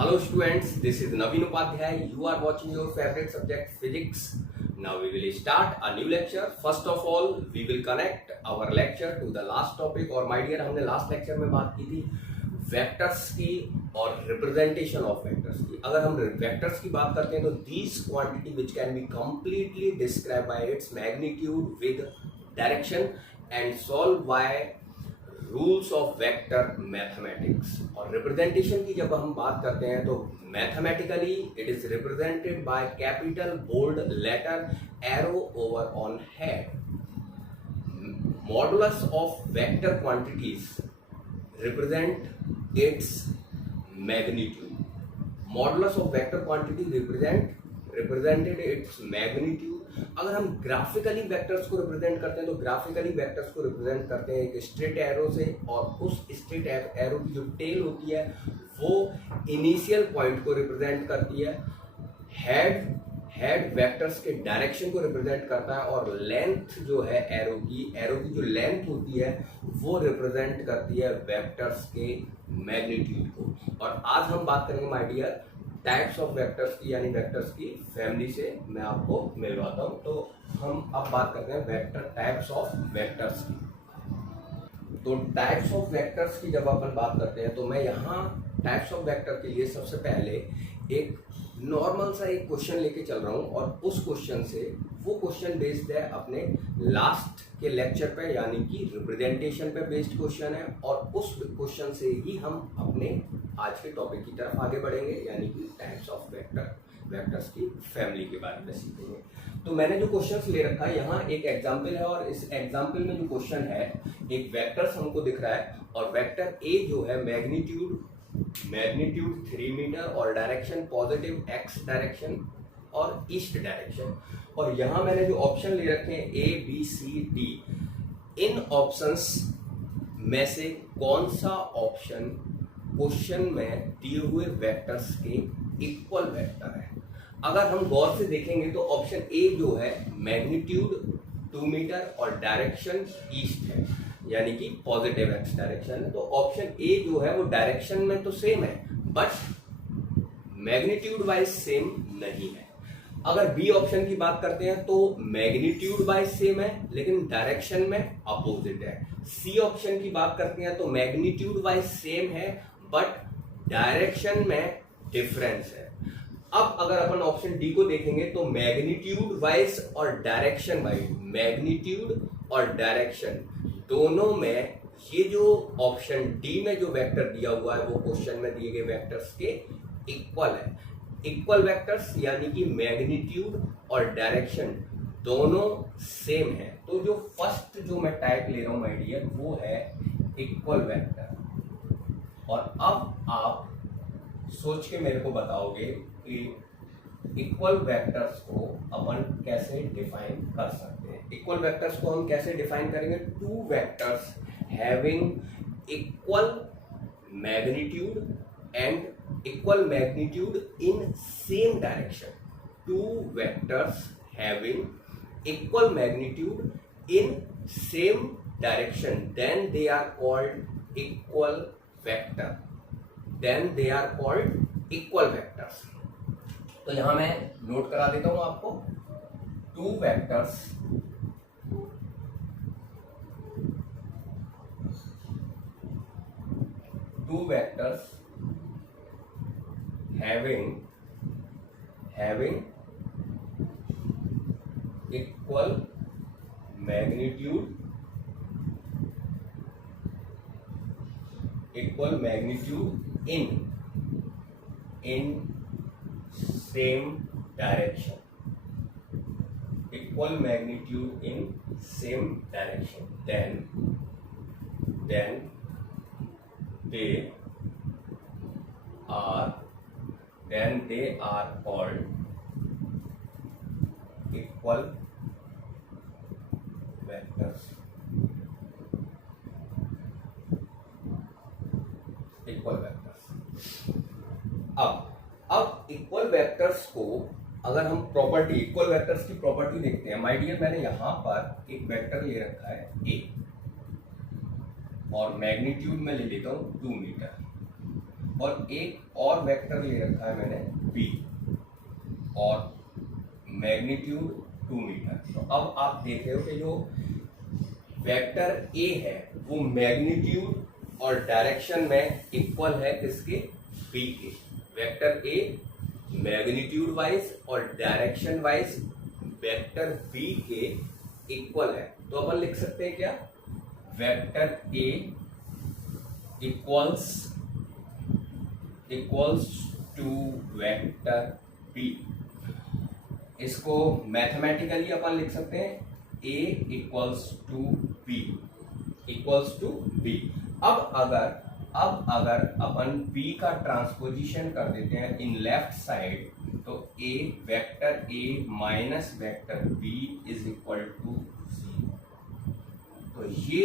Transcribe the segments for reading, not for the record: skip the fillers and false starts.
Hello students, this is Naveen Upadhyay. You are watching your favorite subject physics. Now we will start a new lecture. First of all, we will connect our lecture to the last topic. और my dear, हमने last lecture में बात की थी vectors की और representation of vectors की. अगर हम वेक्टर्स की बात करते हैं तो these quantity which can be completely describe by its magnitude with direction and solve by rules of vector mathematics. और रिप्रेजेंटेशन की जब हम बात करते हैं तो mathematically it is represented by capital bold letter arrow over on head. Modulus of vector quantities represent its magnitude. Modulus of vector quantity represented its magnitude. अगर हम ग्राफिकली वेक्टर्स को रिप्रेजेंट करते हैं तो ग्राफिकली वेक्टर्स को represent करते हैं एक स्ट्रेट एरो से, और उस स्ट्रेट एरो की जो टेल होती है वो इनिशियल पॉइंट को रिप्रेजेंट करती है. हेड वेक्टर्स के डायरेक्शन को रिप्रेजेंट करता है, और लेंथ जो है एरो की जो लेंथ होती है वो रिप्रेजेंट करती है वेक्टर्स के मैग्नीट्यूड को. और आज हम बात करेंगे my dear types of vectors की, यानी वेक्टर्स की फैमिली से मैं आपको मिलवाता हूं. तो हम अब बात करते हैं वेक्टर टाइप्स ऑफ वेक्टर्स की. तो टाइप्स ऑफ वेक्टर्स की जब अपन बात करते हैं तो मैं यहाँ टाइप्स ऑफ वेक्टर के लिए सबसे पहले एक नॉर्मल सा एक क्वेश्चन लेके चल रहा हूँ, और उस क्वेश्चन से वो क्वेश्चन बेस्ड है अपने लास्ट के लेक्चर पे, यानी कि रिप्रेजेंटेशन पे बेस्ड क्वेश्चन है, और उस क्वेश्चन से ही हम अपने आज के टॉपिक की तरफ आगे बढ़ेंगे, यानी कि टाइप्स ऑफ वेक्टर्स की फैमिली के बारे में सीखेंगे. तो मैंने जो क्वेश्चन ले रखा है यहाँ एक एग्जाम्पल है, और इस एग्जाम्पल में जो क्वेश्चन है एक वेक्टर्स हमको दिख रहा है, और वेक्टर ए जो है मैग्नीट्यूड 3 मीटर और डायरेक्शन पॉजिटिव x डायरेक्शन और ईस्ट डायरेक्शन. और यहां मैंने जो ऑप्शन ले रखे हैं ए बी सी डी, इन ऑप्शंस में से कौन सा ऑप्शन क्वेश्चन में दिए हुए वेक्टर्स के इक्वल वेक्टर है. अगर हम गौर से देखेंगे तो ऑप्शन ए जो है मैग्नीट्यूड 2 मीटर और डायरेक्शन ईस्ट है, यानी कि पॉजिटिव एक्स डायरेक्शन है. तो ऑप्शन ए जो है वो डायरेक्शन में तो सेम है बट मैग्नीट्यूड वाइज सेम नहीं है. अगर बी ऑप्शन की बात करते हैं तो मैग्नीट्यूड वाइज सेम है लेकिन डायरेक्शन में अपोजिट है. सी ऑप्शन की बात करते हैं तो मैग्नीट्यूड वाइज सेम है बट डायरेक्शन में डिफरेंस है. अब अगर अपन ऑप्शन डी को देखेंगे तो मैग्नीट्यूड वाइज और डायरेक्शन वाइज, मैग्नीट्यूड और डायरेक्शन दोनों में ये जो ऑप्शन डी में जो वेक्टर दिया हुआ है वो क्वेश्चन में दिए गए वेक्टर्स के इक्वल है. इक्वल वेक्टर्स यानी कि मैग्नीट्यूड और डायरेक्शन दोनों सेम है. तो जो फर्स्ट जो मैं टाइप ले रहा हूं माय डियर वो है इक्वल वेक्टर. और अब आप सोच के मेरे को बताओगे कि इक्वल वेक्टर्स को अपन कैसे डिफाइन कर सकते हैं. इक्वल वेक्टर्स को हम कैसे डिफाइन करेंगे? Two vectors having equal magnitude and equal magnitude in same direction. Two vectors having equal magnitude in same direction, then they are called equal vector. Then they are called equal vectors. तो यहां मैं note करा देता हूं आपको. Two vectors having equal magnitude in same direction. Equal magnitude in same direction. Then they are called equal vectors. अब equal vectors को अगर हम प्रॉपर्टी, इक्वल वेक्टर्स की प्रॉपर्टी देखते हैं माय डियर, मैंने यहां पर एक वेक्टर ले रखा है ए और मैग्नीट्यूड में ले लेता हूं 2 मीटर. और एक और वेक्टर ले रखा है मैंने b और मैग्नीट्यूड 2 मीटर। तो अब आप देख रहे हो कि जो वेक्टर a है वो मैग्नीट्यूड और डायरेक्शन में इक्वल है किसके, b के। वेक्टर a मैग्नीट्यूड वाइज और डायरेक्शन वाइज वेक्टर b के इक्वल है। तो अपन लिख सकते हैं क्या, vector a equals to vector b। इसको मैथमेटिकली अपन लिख सकते हैं a इक्वल्स टू b। अब अगर अपन b का ट्रांसपोजिशन कर देते हैं इन लेफ्ट साइड, तो a vector a minus vector b is equal to 0। तो ये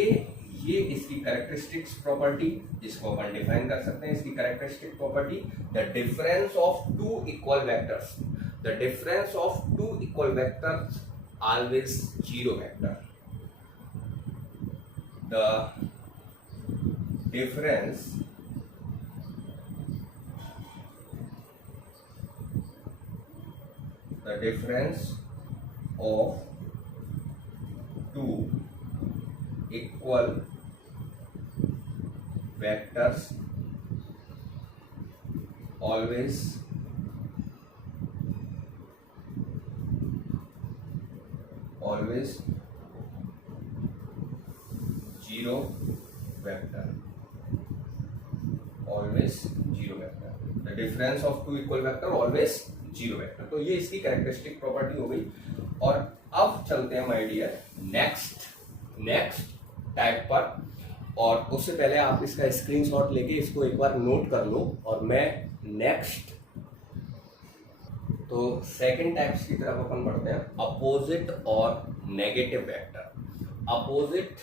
इसकी कैरेक्टरिस्टिक्स प्रॉपर्टी, इसको अपन डिफाइन कर सकते हैं। इसकी characteristic property, the difference of two equal vectors, the difference of two equal vectors always zero vector. The difference of two equal vectors always zero vector, always zero vector, the difference of two equal vector always zero vector। तो ये इसकी characteristic property हो गई। और अब चलते हैं my dear next type पर। और उससे पहले आप इसका स्क्रीनशॉट लेके इसको एक बार नोट कर लो और मैं नेक्स्ट, तो सेकंड टाइप्स की तरफ अपन बढ़ते हैं, अपोजिट और नेगेटिव वेक्टर। अपोजिट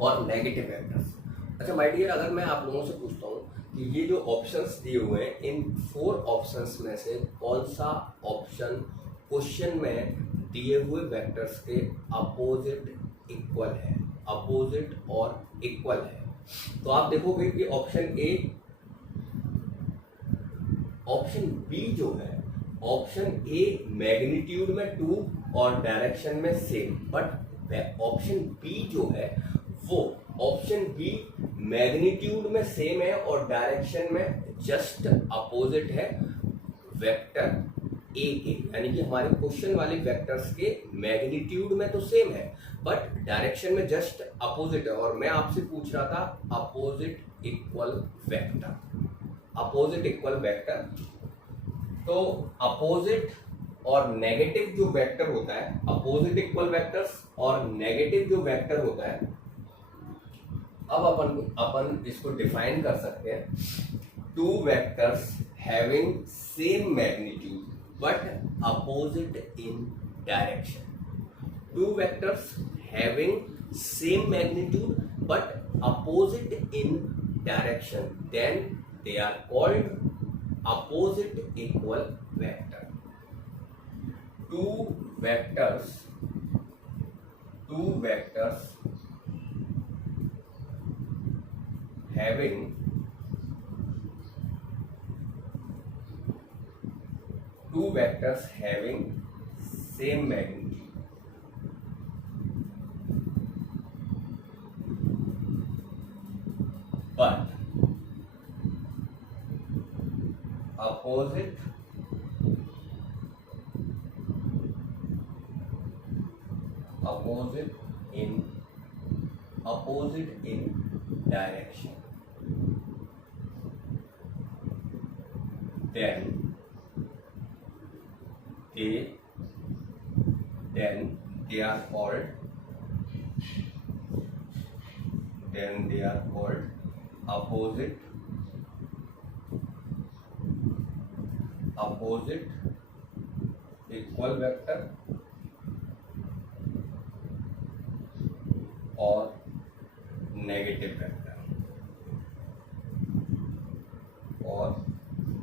और नेगेटिव वेक्टर्स। अच्छा माय डियर, अगर मैं आप लोगों से पूछता हूँ कि ये जो ऑप्शंस दिए हुए हैं, इन 4 ऑप्शंस में से कौन सा ऑप्शन क्वेश्चन में दिए हुए वेक्टर्स के अपोजिट इक्वल है, अपोजिट और इक्वल है, तो आप देखोगे कि ऑप्शन ए, ऑप्शन बी जो है, ऑप्शन ए मैग्नीट्यूड में 2 और डायरेक्शन में सेम, बट ऑप्शन बी जो है वो ऑप्शन बी मैग्नीट्यूड में सेम है और डायरेक्शन में जस्ट अपोजिट है वेक्टर ए के। यानी कि हमारे क्वेश्चन वाले वेक्टर्स के मैग्नीट्यूड में तो सेम है बट डायरेक्शन में जस्ट अपोजिट है। और मैं आपसे पूछ रहा था opposite equal vector, opposite equal vector. तो अपोजिट और नेगेटिव जो वेक्टर होता है, अपोजिट इक्वल वेक्टर्स और नेगेटिव जो वेक्टर होता है, अब अपन इसको डिफाइन कर सकते हैं, two vectors having same magnitude but opposite in direction. Two vectors having same magnitude but opposite in direction, then they are called opposite equal vector. Two vectors having same magnitude but opposite in direction, then they are called opposite equal vector और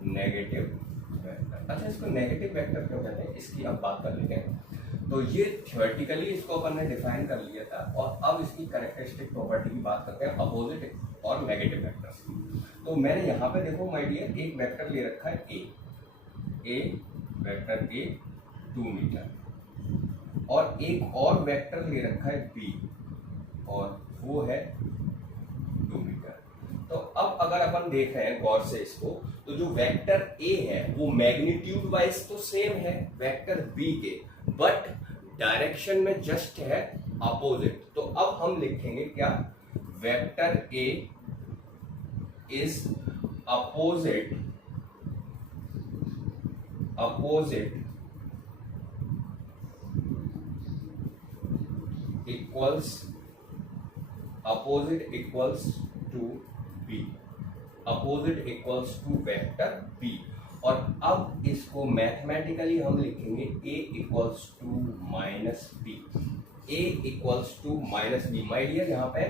negative vector अच्छा, इसको negative vector क्यों कहते हैं, इसकी अब बात कर लेते हैं। तो ये थ्योरेटिकली इसको अपन ने डिफाइन कर लिया था और अब इसकी कैरेक्टरिस्टिक प्रॉपर्टी की बात करते हैं अपोजिट और नेगेटिव वेक्टर्स की। तो मैंने यहाँ पे देखो माय डियर एक वेक्टर ले रखा है ए वेक्टर ए 2 मीटर और एक और वेक्टर ले रखा है बी और वो है 2 मीटर। तो अब अगर अपन देख रहे हैं गौर से इसको, तो जो वेक्टर ए है वो मैग्नीट्यूड वाइज तो सेम है वेक्टर बी के, बट डायरेक्शन में जस्ट है अपोजिट। तो अब हम लिखेंगे क्या, vector A is opposite equals to B, opposite equals to vector B. और अब इसको मैथमेटिकली हम लिखेंगे a equals to minus B, a equals to minus B. My dear यहाँ पे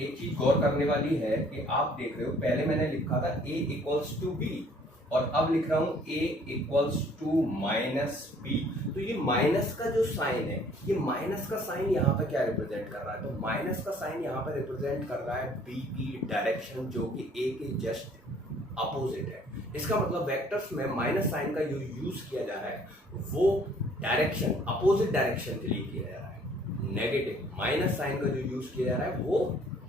एक चीज गौर करने वाली है कि आप देख रहे हो पहले मैंने लिखा था a इक्वल्स टू बी और अब लिख रहा हूं a equals to minus B. तो ये माइनस का जो साइन है, ये माइनस का साइन यहाँ पे क्या रिप्रेजेंट कर रहा है, तो माइनस का साइन यहाँ पे रिप्रेजेंट कर रहा है बी की डायरेक्शन जो कि a के जस्ट अपोजिट है। इसका मतलब वेक्टर्स में माइनस साइन का जो यूज किया जा रहा है वो डायरेक्शन अपोजिट डायरेक्शन के लिए किया जा रहा है। नेगेटिव माइनस साइन का जो यूज किया जा रहा है वो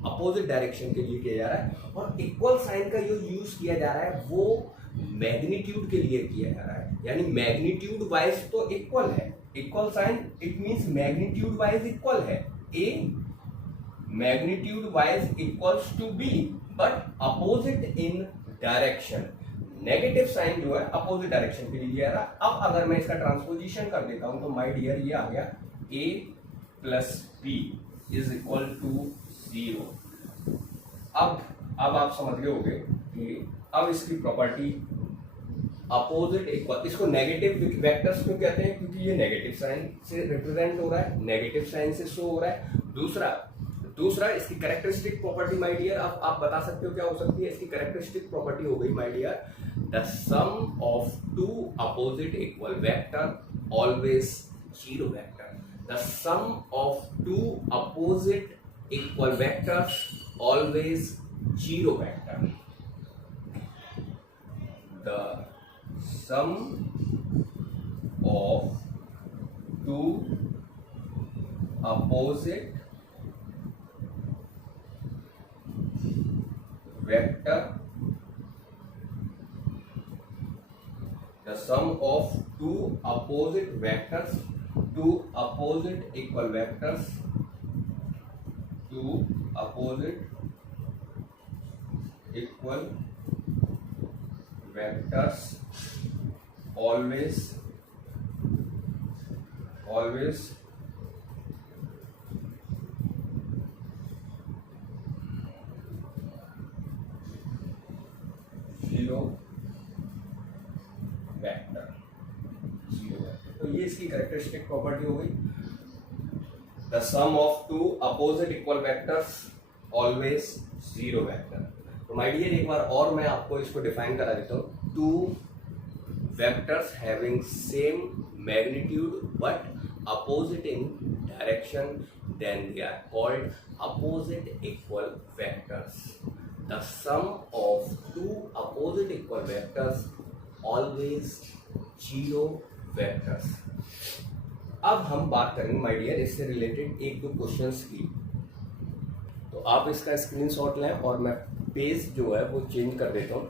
अपोजिट डायरेक्शन के लिए किया जा रहा है, और इक्वल साइन का जो यूज किया जा रहा है वो मैग्नीट्यूड के लिए किया जा रहा है। यानी मैग्नीट्यूड वाइज तो इक्वल है, equal sign it means magnitude wise equal है, A magnitude wise equals to B but opposite in direction. Negative sign जो है अपोजिट डायरेक्शन के लिए दिया रहा। अब अगर मैं इसका ट्रांसपोजिशन कर देता हूं तो माय डियर ये आ गया a plus B is equal to 0। अब आप समझ गए होंगे कि अब इसकी प्रॉपर्टी अपोजिट इक्वल, इसको नेगेटिव वेक्टर्स क्यों कहते हैं, क्योंकि ये नेगेटिव साइन से रिप्रेजेंट हो रहा है, नेगेटिव साइन से शो हो रहा है। दूसरा इसकी कैरेक्टरिस्टिक प्रॉपर्टी माय डियर आप बता सकते हो क्या हो सकती है। इसकी कैरेक्टरिस्टिक प्रॉपर्टी हो गई my dear, the sum of two opposite equal vector always zero vector. The sum of two opposite equal vectors always zero vector. The sum of two opposite vector, the sum of two opposite vectors, two opposite equal vectors, two opposite equal vectors always zero vector. तो ये इसकी characteristic property हो गई, the sum of two opposite equal vectors always zero vector. तो my dear एक बार और मैं आपको इसको डिफाइन करा देता हूँ, two vectors having same magnitude but opposite in direction, then they are called opposite equal vectors. The sum of two opposite equal vectors always zero vectors। अब हम बात करेंगे माय डियर इससे रिलेटेड एक दो क्वेश्चंस की। तो आप इसका स्क्रीनशॉट लें और मैं पेज जो है वो चेंज कर देता हूँ।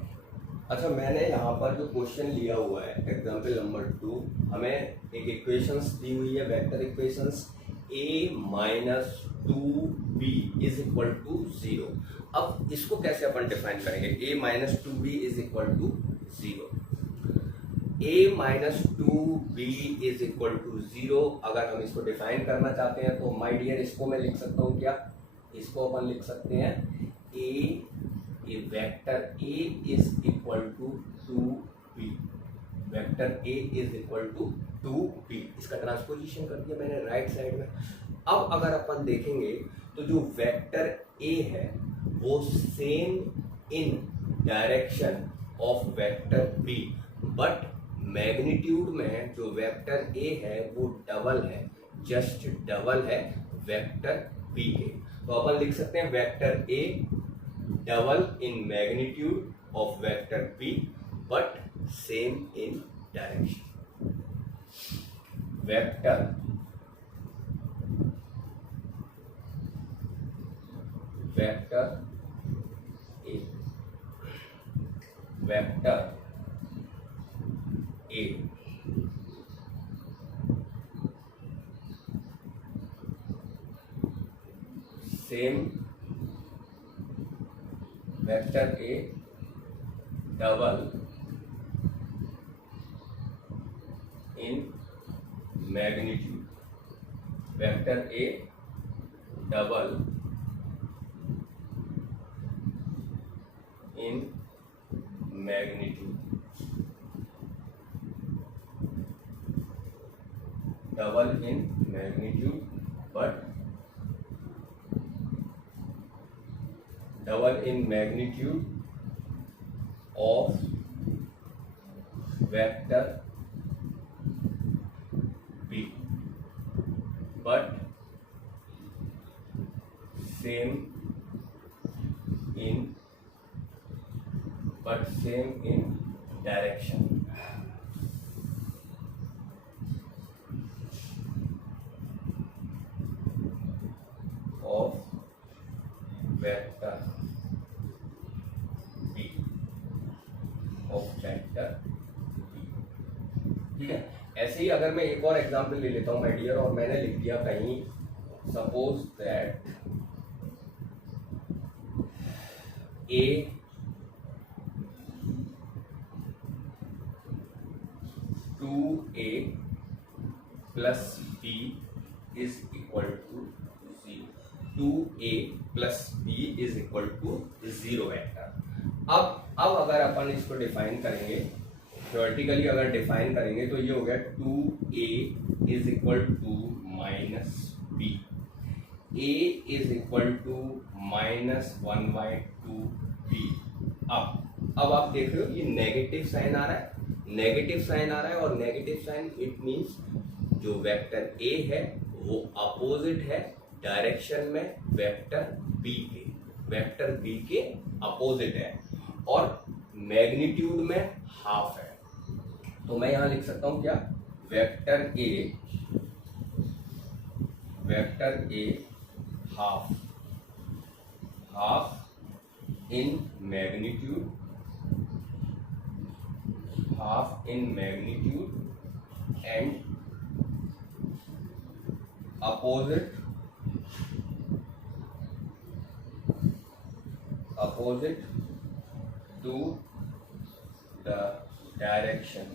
अच्छा, मैंने यहाँ पर जो क्वेश्चन लिया हुआ है एग्जाम्पल नंबर 2, हमें एक इक्वेशंस दी हुई है, vector equations a minus 2b is equal to 0। अब इसको कैसे अपन डिफाइन करेंगे, a minus 2b is equal to 0। a minus 2b is equal to 0 अगर हम इसको डिफाइन करना चाहते हैं तो माय डियर इसको मैं लिख सकता हूँ क्या, इसको अपन लिख सकते हैं a vector a is equal to 2b, vector a is equal to 2b। इसका ट्रांसपोजिशन कर दिया मैंने राइट साइड में। अब अगर अपन देखेंगे तो जो वेक्टर a है वो same in direction of vector b, but magnitude में जो वेक्टर a है वो डबल है, जस्ट डबल है वेक्टर b के। तो अपन लिख सकते हैं vector a double in magnitude of vector b but same in direction. Vector a, vector a same vector a double in magnitude. Vector a double in magnitude. Double in magnitude but double in magnitude of vector b but same in direction. Of vector b of vector b. ठीक है, ऐसे ही अगर मैं एक और example ले लेता हूं माय डियर, और मैंने लिख दिया कहीं suppose that a two a plus b is equal to 2a plus B is equal to 0 vector. अब अगर अपन इसको डिफाइन करेंगे, थ्योरेटिकली अगर डिफाइन करेंगे तो ये हो गया 2a is equal to minus B, a is equal to -1/2b. अब आप देख रहे हो ये नेगेटिव साइन आ रहा है, और नेगेटिव साइन इट मीन्स जो वेक्टर a है वो अपोजिट है डायरेक्शन में वेक्टर b के अपोजिट है और मैग्नीट्यूड में हाफ है. तो मैं यहां लिख सकता हूं क्या, vector a half in magnitude and opposite to the direction,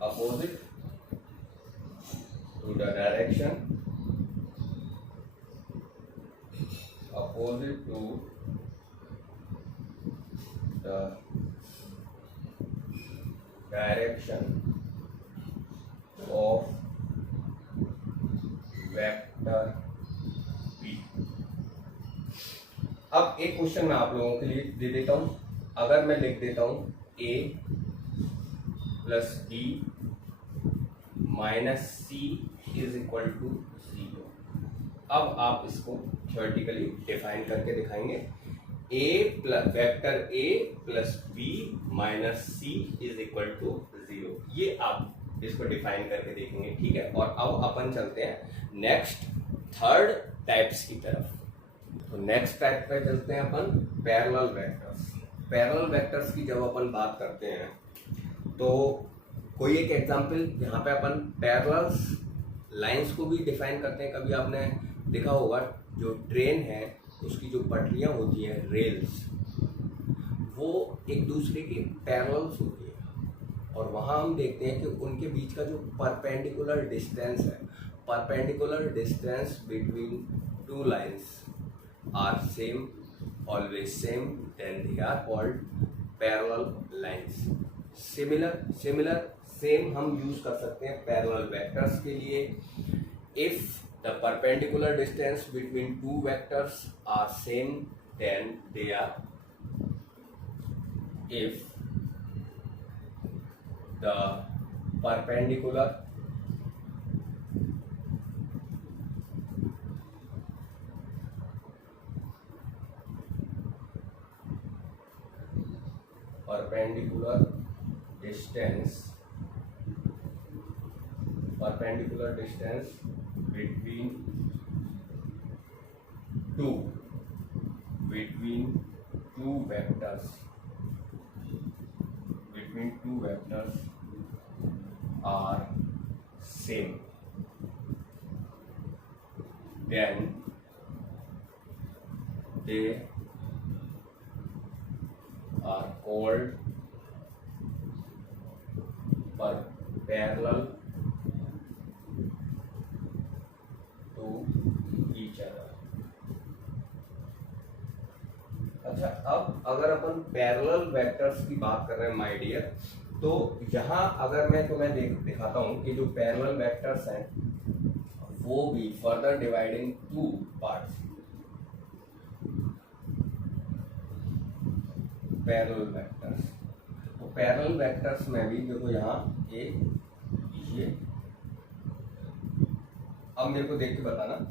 opposite to the direction of vector p. अब एक क्वेश्चन मैं आप लोगों के लिए दे देता हूं, अगर मैं लिख देता हूं a plus b minus c is equal to 0. अब आप इसको थ्योरेटिकली डिफाइन करके दिखाएंगे. Vector a plus b minus c is equal to 0. ये आप इसको डिफाइन करके देखेंगे, ठीक है. और अब अपन चलते हैं नेक्स्ट थर्ड टाइप्स की तरफ. तो नेक्स्ट टाइप पे चलते हैं अपन पैरेलल वेक्टर्स की जब अपन बात करते हैं तो कोई एक एग्जांपल यहाँ पे अपन पैरेलल लाइंस को भी डिफाइन करते हैं. कभी आपने देखा होगा जो ट्रेन है उसकी जो पटरियां होती हैं, रेल्स, वो एक दूसरे की पैरेलल्स होती है और वहाँ हम देखते हैं कि उनके बीच का जो perpendicular distance between two lines are same, always same, then they are called parallel lines. Same हम यूज कर सकते हैं पैरेलल वेक्टर्स के लिए. If the perpendicular distance between two vectors are same then they are, if the perpendicular perpendicular distance between two vectors are same, then they are called parallel to each other. अच्छा, अब अगर अपन parallel vectors की बात कर रहे हैं my dear, तो यहाँ अगर मैं तुम्हें दिखाता हूँ कि जो पैरेलल वेक्टर्स हैं वो भी further dividing two parts, parallel vectors. तो पैरेलल वेक्टर्स में भी देखो यहाँ ये, अब मेरे को देख के बताना,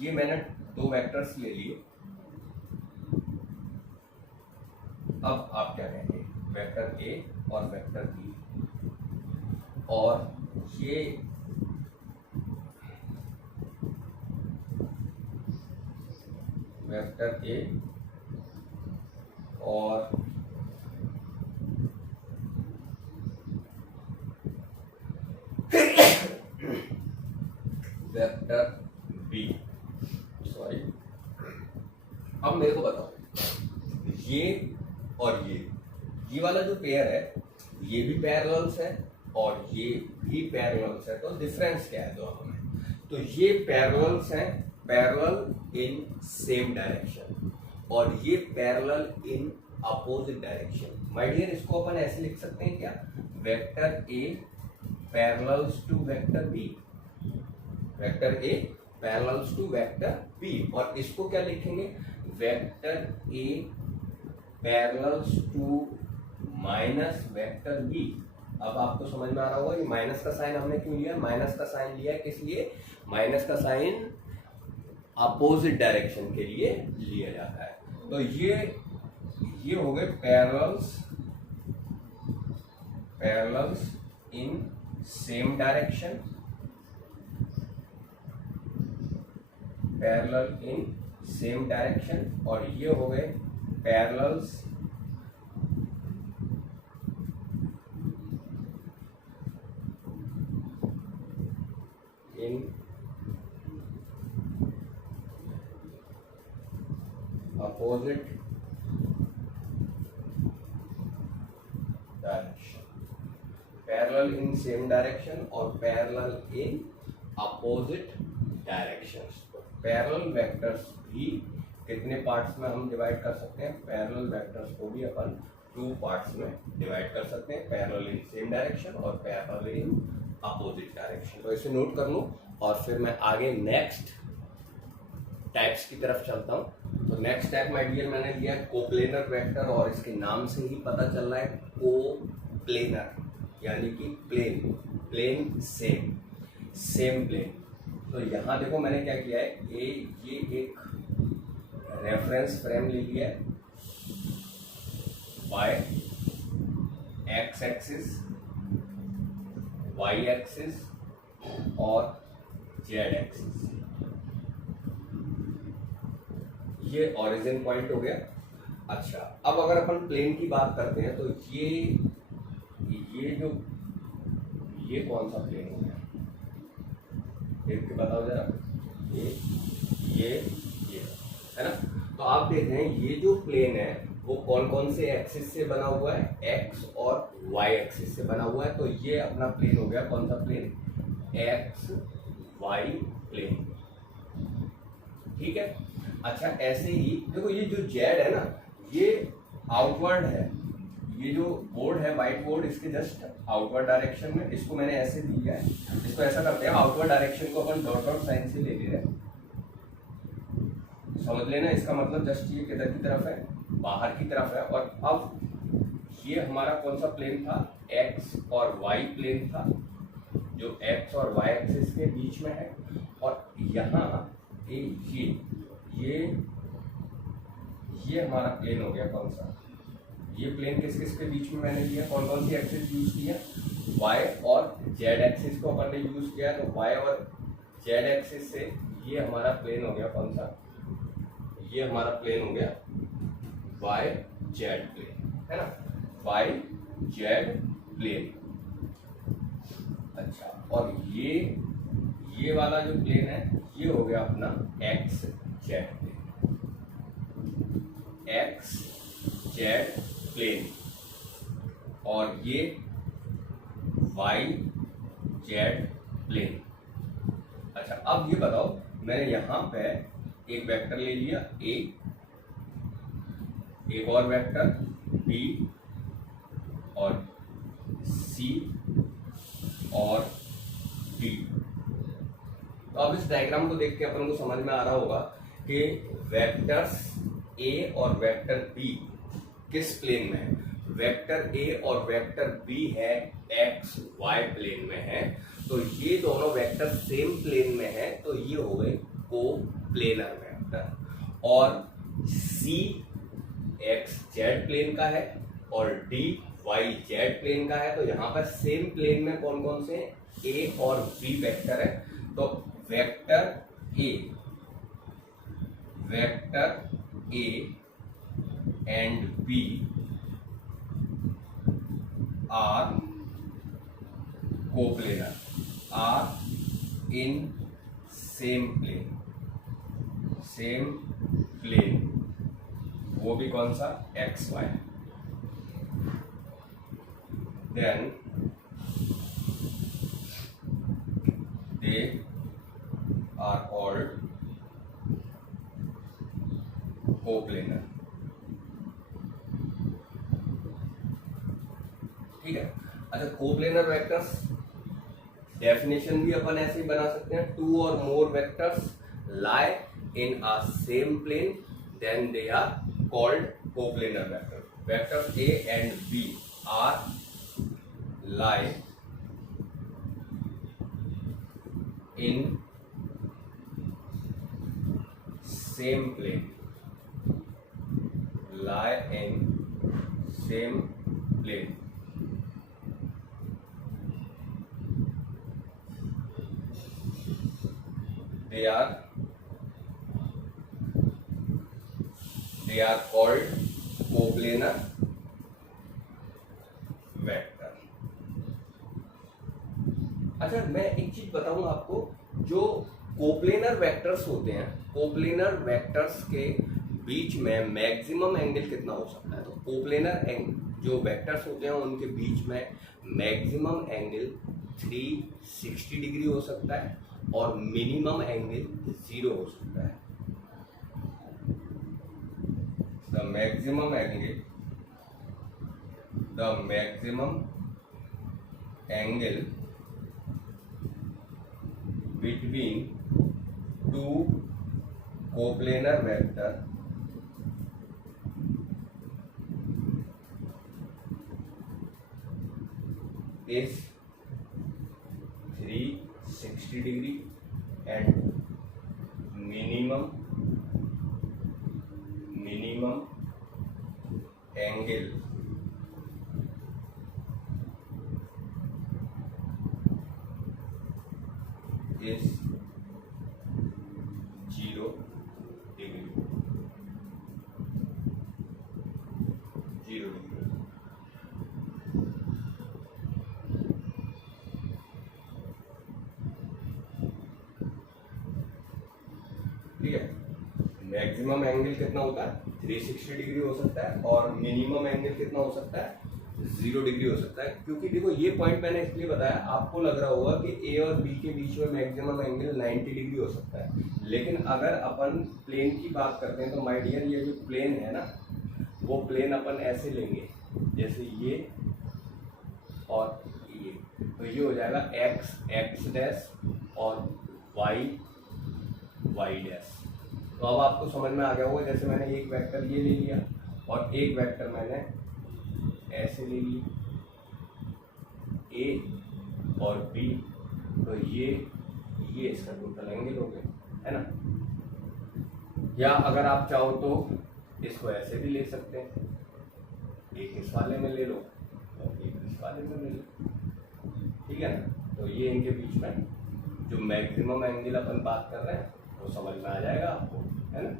ये मैंने दो वेक्टर्स ले लिए, अब आप क्या कहेंगे, वेक्टर ए और वेक्टर बी, और ये वेक्टर ए और वेक्टर बी, सॉरी। अब मेरे को बताओ, ये और ये वाला जो पेयर है ये भी पैरेलल्स है और ये भी पैरेलल्स है, तो डिफरेंस क्या है दोनों में? तो ये पैरेलल्स हैं, पैरेलल इन सेम डायरेक्शन, और ये parallel in opposite direction. My dear, इसको अपन ऐसे लिख सकते हैं क्या, vector A parallels to vector B, vector A parallels to vector B, और इसको क्या लिखेंगे, vector A parallels to minus vector B. अब आपको समझ में आ रहा होगा कि माइनस का साइन हमने क्यों लिया, माइनस का साइन लिया किस लिए, माइनस का साइन अपोजिट डायरेक्शन के लिए लिया जाता है। तो ये हो गए parallels in same direction, parallel in same direction, और ये हो गए parallels in opposite direction, parallel in same direction और parallel in opposite directions. Parallel vectors भी कितने पार्ट्स में हम डिवाइड कर सकते हैं, पैरेलल वेक्टर्स को भी अपन टू पार्ट्स में डिवाइड कर सकते हैं, पैरेलल इन सेम डायरेक्शन और पैरेलल इन अपोजिट डायरेक्शन। तो इसे नोट कर लो, और फिर मैं आगे नेक्स्ट टाइप्स की तरफ चलता हूं। तो नेक्स्ट टाइप माय डियर मैंने लिया है कोप्लेनर वेक्टर, और इसके नाम से ही पता चल रहा है कोप्लेनर, यानी कि प्लेन सेम प्लेन। तो यहाँ देखो मैंने क्या किया है, ये एक रेफरेंस फ्रेम ले लिया है, y X axis, Y axis और जेड एक्सिस, ये ओरिजिन पॉइंट हो गया। अच्छा, अब अगर अपन प्लेन की बात करते हैं तो ये कौन सा प्लेन हो गया, देख के बताओ जरा, ये है ना। तो आप देख रहे हैं ये जो प्लेन है वो कौन कौन से एक्सिस से बना हुआ है, एक्स और वाई एक्सिस से बना हुआ है। तो ये अपना प्लेन हो गया, कौन सा प्लेन, एक्स वाई प्लेन, ठीक है। अच्छा, ऐसे ही देखो ये जो जेड है ना, ये आउटवर्ड है, ये जो बोर्ड है व्हाइट बोर्ड, इसके जस्ट आउटवर्ड डायरेक्शन में, इसको मैंने ऐसे दिया है, इसको ऐसा करते हैं, आउटवर्ड डायरेक्शन को अपन डॉट डॉट साइन से ले ले रहे हैं, समझ लेना, इसका मतलब जस्ट ये किधर की तरफ है, बाहर की तरफ है। और अब ये हमारा कौन सा प्लेन था, एक्स और वाई प्लेन था, जो एक्स और वाई एक्सिस के बीच में है। और यहाँ ये हमारा प्लेन हो गया कौन सा, ये प्लेन किस किस के बीच में मैंने लिया, कौन कौन सी एक्सिस यूज की है, वाई और जेड एक्सिस को अपन ने यूज किया है। तो वाई और जेड एक्सिस से ये हमारा प्लेन हो गया कौन सा, ये हमारा प्लेन हो गया वाई जेड प्लेन, है ना, वाई जेड प्लेन। अच्छा, और ये वाला जो प्लेन है ये हो गया अपना X Z plane, X Z plane, और ये वाई जेड प्लेन। अच्छा, अब ये बताओ, मैंने यहां पे एक वेक्टर ले लिया ए, एक और वेक्टर बी और सी और डी। तो अब इस डायग्राम को देख के अपन को समझ में आ रहा होगा कि वेक्टर्स ए और वेक्टर बी किस प्लेन में है। वेक्टर ए और वेक्टर बी है एक्स वाई प्लेन में है, तो ये दोनों वेक्टर सेम प्लेन में है, तो ये हो गए को प्लेनर वेक्टर। और सी एक्स जेड प्लेन का है और डी वाई जेड प्लेन का है, तो यहाँ पर सेम प्लेन में कौन कौन से ए और बी वेक्टर है। तो vector A and B are coplanar, are in same plane, वो भी कौन सा, X Y. Then they are called coplanar. ठीक है। अच्छा, कोप्लेनर वेक्टर्स डेफिनेशन भी अपन ऐसे ही बना सकते हैं, टू और more vectors lie in a same plane then they are called coplanar vector. Vectors A and B are lie in same plane, lie in same plane, they are called coplanar vector. अच्छा, मैं एक चीज बताऊंगा आपको, जो coplanar vectors होते हैं, coplanar vectors के बीच में मैक्सिमम एंगल कितना हो सकता है। तो कोप्लेनर जो वेक्टर्स होते हैं उनके बीच में मैक्सिमम एंगल 360 डिग्री हो सकता है और मिनिमम एंगल 0 हो सकता है। The maximum angle between two coplanar vector is 360 degree and minimum angle is 0 degree, 0 degree। ठीक है, मैक्सिमम एंगल कितना होता है, 360 डिग्री हो सकता है और मिनिमम एंगल कितना हो सकता है, 0 डिग्री हो सकता है। क्योंकि देखो, ये पॉइंट मैंने इसलिए बताया, आपको लग रहा होगा कि ए और बी के बीच में मैक्सिमम एंगल 90 डिग्री हो सकता है, लेकिन अगर अपन प्लेन की बात करते हैं तो माय डियर, ये जो प्लेन है ना, वो प्लेन अपन ऐसे लेंगे, जैसे ये और ये, तो ये हो जाएगा एक्स डैश और वाई डैश। तो अब आपको समझ में आ गया होगा, जैसे मैंने एक वेक्टर ये ले लिया और एक वेक्टर मैंने ऐसे ले ली, ए और बी, तो ये इसका टोटल एंगल हो गया, है ना। या अगर आप चाहो तो इसको ऐसे भी ले सकते हैं, एक इस वाले में ले लो और एक इस वाले में ले लो, ठीक है ना। तो ये इनके बीच में जो मैक्सिमम एंगल अपन बात कर रहे हैं वो समझ में आ जाएगा आपको, है ना।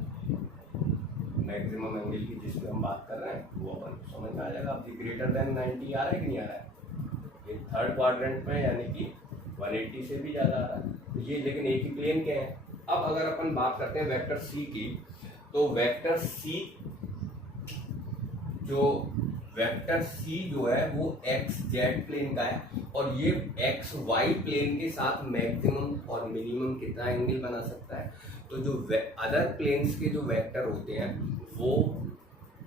मैक्सिमम एंगल की जिस पे हम बात कर रहे हैं वो अपन समझ में आ जाएगा। अब ग्रेटर देन 90 आ रहा है कि नहीं आ रहा है, ये थर्ड क्वाड्रेंट में, यानी कि 180 से भी ज़्यादा आ रहा है। तो ये लेकिन एक ही प्लेन के हैं। अब अगर अपन बात करते हैं वेक्टर सी की, तो वेक्टर सी जो है वो एक्स जेड प्लेन का है, और ये एक्स वाई प्लेन के साथ मैक्सिमम और मिनिमम कितना एंगल बना सकता है। तो जो अदर प्लेन्स के जो वेक्टर होते हैं वो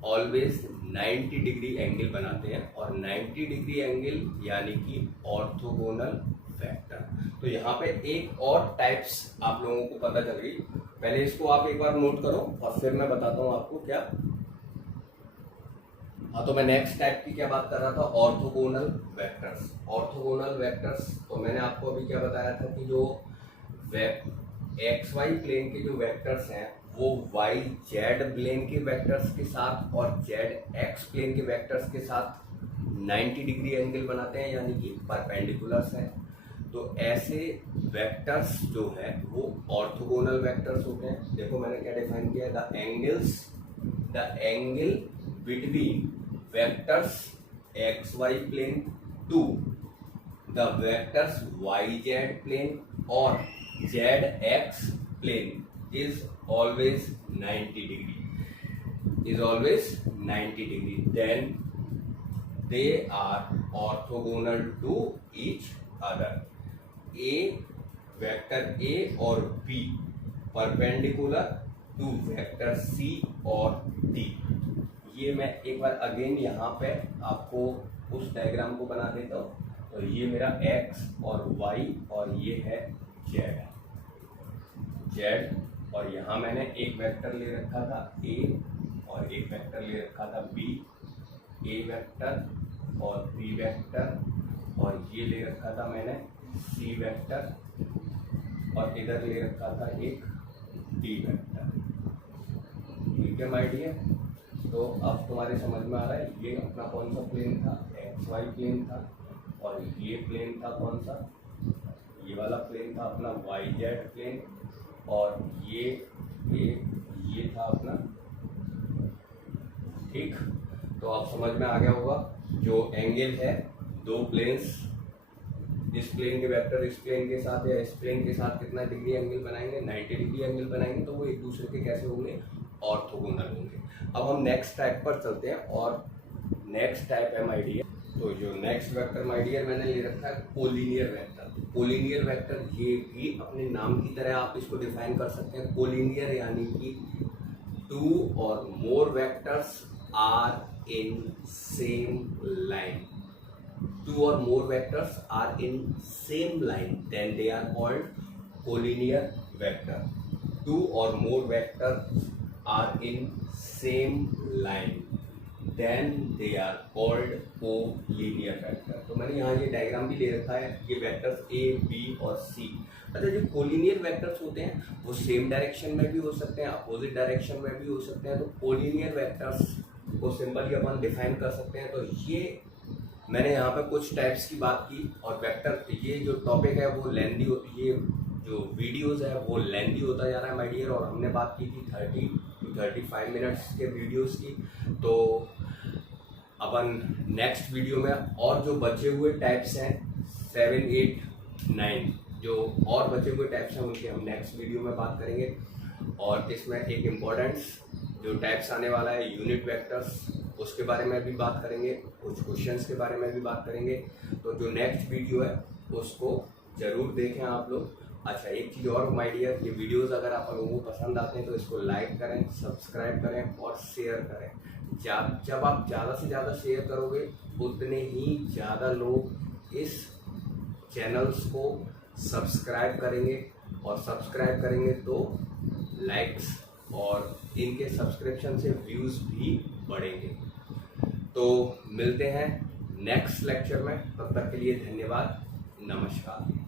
ऑलवेज 90 डिग्री एंगल बनाते हैं, और 90 डिग्री एंगल यानी कि ऑर्थोगोनल वेक्टर। तो यहाँ पे एक और टाइप्स आप लोगों को पता चल गई। पहले इसको आप एक बार नोट करो और फिर मैं बताता हूँ आपको क्या। हाँ, तो मैं नेक्स्ट टाइप की क्या बात कर रहा था, ऑर्थोगोनल वेक्टर्स। ऑर्थोगोनल वेक्टर्स तो मैंने आपको अभी क्या बताया था कि जो एक्स वाई प्लेन के जो वेक्टर्स हैं वो वाई जेड प्लेन के वेक्टर्स के साथ और जेड एक्स प्लेन के वेक्टर्स के साथ 90 डिग्री एंगल बनाते हैं, यानी कि परपेंडिकुलर्स हैं। तो ऐसे वेक्टर्स जो है वो ऑर्थोगोनल वेक्टर्स होते हैं। देखो मैंने क्या डिफाइन किया है, the angle between vectors X Y plane to the vectors Y Z plane और Z X plane is always 90 degree, then they are orthogonal to each other. Vector A और B perpendicular to vector C और D। ये मैं एक बार again यहाँ पे आपको उस डायग्राम को बना देता हूँ। तो ये मेरा X और Y और ये है Z, और यहाँ मैंने एक वेक्टर ले रखा था A और एक वेक्टर ले रखा था B, A वेक्टर और B वेक्टर, और ये ले रखा था मैंने C वेक्टर, और इधर ले रखा था एक D वेक्टर। ठीक है माय डियर, तो अब तुम्हारे समझ में आ रहा है ये अपना कौन सा प्लेन था, एक्स वाई प्लेन था, और ये प्लेन था कौन सा, ये वाला प्लेन था अपना वाई जेड प्लेन, और ये था अपना। ठीक, तो आप समझ में आ गया होगा जो एंगल है दो प्लेन्स, इस प्लेन के वेक्टर इस प्लेन के साथ या इस प्लेन के साथ कितना डिग्री एंगल बनाएंगे, 90 डिग्री एंगल बनाएंगे, तो वो एक दूसरे के कैसे होंगे, ऑर्थोगोनल होंगे। अब हम नेक्स्ट टाइप पर चलते हैं, और नेक्स्ट टाइप है माय डियर, तो जो नेक्स्ट वेक्टर माय डियर मैंने ले रखा है कोलिनियर वेक्टर। कोलिनियर वेक्टर ये भी अपने नाम की तरह आप इसको डिफाइन कर सकते हैं। कोलिनियर यानी कि टू और more vectors are in same line, two और more vectors are in same line, then they are called collinear vector. Two और more vectors are in same line, then they are called collinear vector. तो मैंने यहाँ ये diagram भी ले रखा है, ये वेक्टर्स A, B और C। अच्छा, जो कोलिनियर वेक्टर्स होते हैं वो सेम डायरेक्शन में भी हो सकते हैं, अपोजिट डायरेक्शन में भी हो सकते हैं। तो कोलिनियर वेक्टर्स को सिंपली अपन डिफाइन कर सकते हैं। तो ये मैंने यहाँ पे कुछ टाइप्स की बात की, और वेक्टर ये जो टॉपिक है वो लेंदी होती है, जो वीडियोज़ है वो लेंदी होता जा रहा है माय डियर, और हमने बात की थी 30 to 35 मिनट्स के वीडियोज़ की। तो अपन नेक्स्ट वीडियो में और जो बचे हुए टाइप्स हैं 7, 8, 9 जो और बचे हुए टाइप्स हैं उनकी हम नेक्स्ट वीडियो में बात करेंगे। और इसमें एक इम्पोर्टेंस जो टाइप्स आने वाला है यूनिट वेक्टर्स, उसके बारे में भी बात करेंगे, कुछ क्वेश्चंस के बारे में भी बात करेंगे। तो जो नेक्स्ट वीडियो है उसको ज़रूर देखें आप लोग। अच्छा, एक चीज़ और माय डियर, ये वीडियोस अगर आप लोगों को पसंद आते हैं तो इसको लाइक करें, सब्सक्राइब करें और शेयर करें। जब आप ज़्यादा से ज़्यादा शेयर करोगे उतने ही ज़्यादा लोग इस चैनल्स को सब्सक्राइब करेंगे, और सब्सक्राइब करेंगे तो लाइक्स और इनके सब्सक्रिप्शन से व्यूज़ भी बढ़ेंगे। तो मिलते हैं नेक्स्ट लेक्चर में, तब तक के लिए धन्यवाद, नमस्कार।